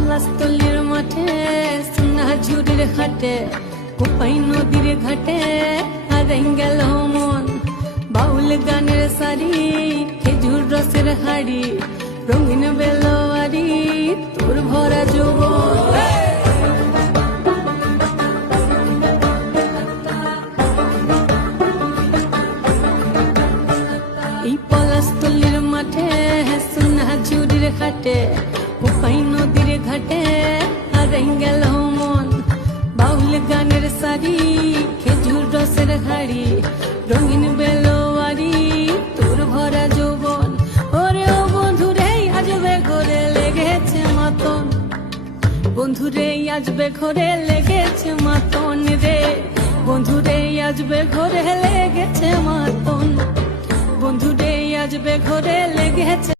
পলাশতলির মাঠে সোনাঝুরির ঘাটে কোপাই নদীর ঘাটে হারাই গেল মন বাউল গানের শাড়ি খেজুর রসের হাড়ি রঙিন বেলোয়ারি তোর ভরা যৌবন এই পলাশতলির মাঠে সোনাঝুরির ঘাটে কোপাই নদীর ঘাটে হারাই গেল মন বাউল গানের শাড়ি খেজুর রসের হাড়ি রঙিন বেলোয়ারি তোর ভরা যৌবন ওরে ও বন্ধুরে আজবে ঘরে লেগেছে মাতন বন্ধুরে আজবে ঘরে লেগেছে মাতন রে বন্ধুরে আজবে ঘরে লেগেছে মাতন বন্ধুরে আজবে ঘরে লেগেছে